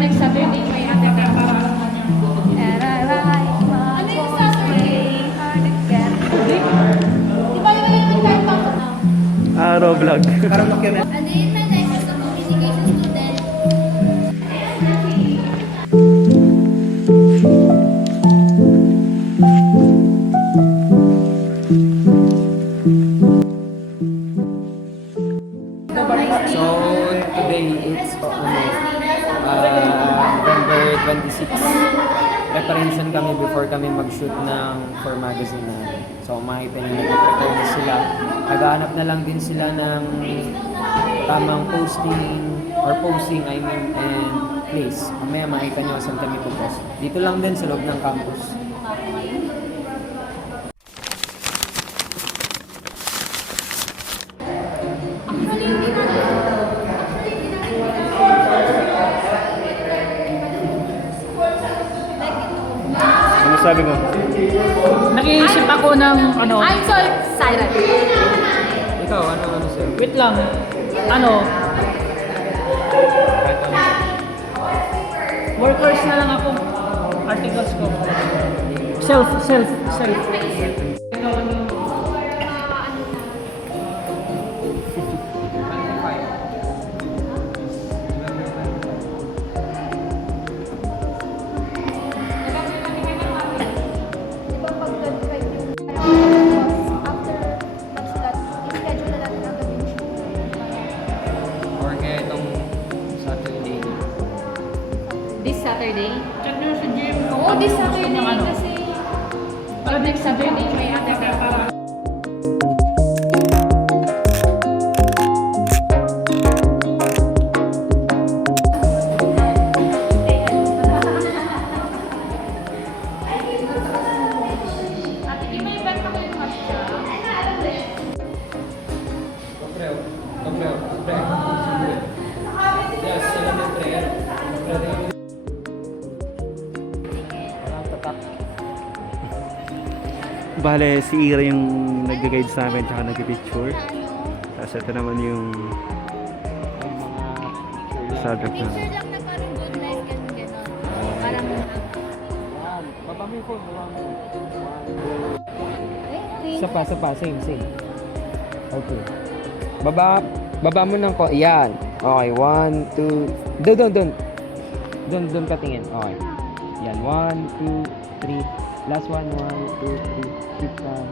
next Saturday may ate ka para alam mo niya. Ano yung Saturday? Di ba yung time pa ko na? Araw vlog. Parang document. Ano yun my next communication student? So, today it's November 26. Preparation kami before kami mag-shoot ng For Magazine namin. So, makikita nyo nag-prepare na sila. Naghahanap na lang din sila ng tamang posting, I mean, and place. Mamaya makikita nyo saan kami pupost. Dito lang din sa loob ng campus. Ano sabi mo? Nakiisip ako ng ano, I'm so excited. Ikaw, ano sir? wait lang, ano, workers na lang ako, articles ko. Self. Or kaya itong Saturday. This Saturday? Check nyo sa gym. Oo, this Saturday ano. kasi pag next Saturday may ate ka para Yes, elementary. Walang tatak. Bale, si Ira yung nag-guide sa amin tsaka nag-picture. Tapos ito naman yung subject picture namin. lang na parang good night ganun gano'n. Parang Baba mo yung phone. eh, Isa pa. Same. Okay. Baba mo ng yan. Okay, 1, 2. Doon ka tingin. Okay. Yan, 1, 2, 3. Last one, 1, 2, 3. Keep calm.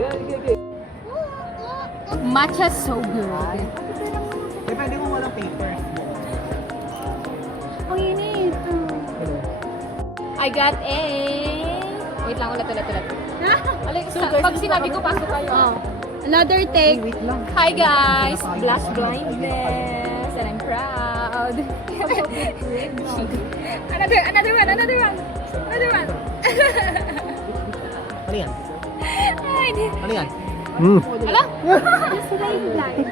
Yan. Good. matcha so good. Depende kung walang paper. Ang init. I got a... Wait lang, ulit. Pag sinabi ko, pasok kayo. Another take. Wait lang. Hi guys! Blush blindness. And I'm proud. Another one. Ano yan? Ay, di. Ano yan? Ala? Just like blind.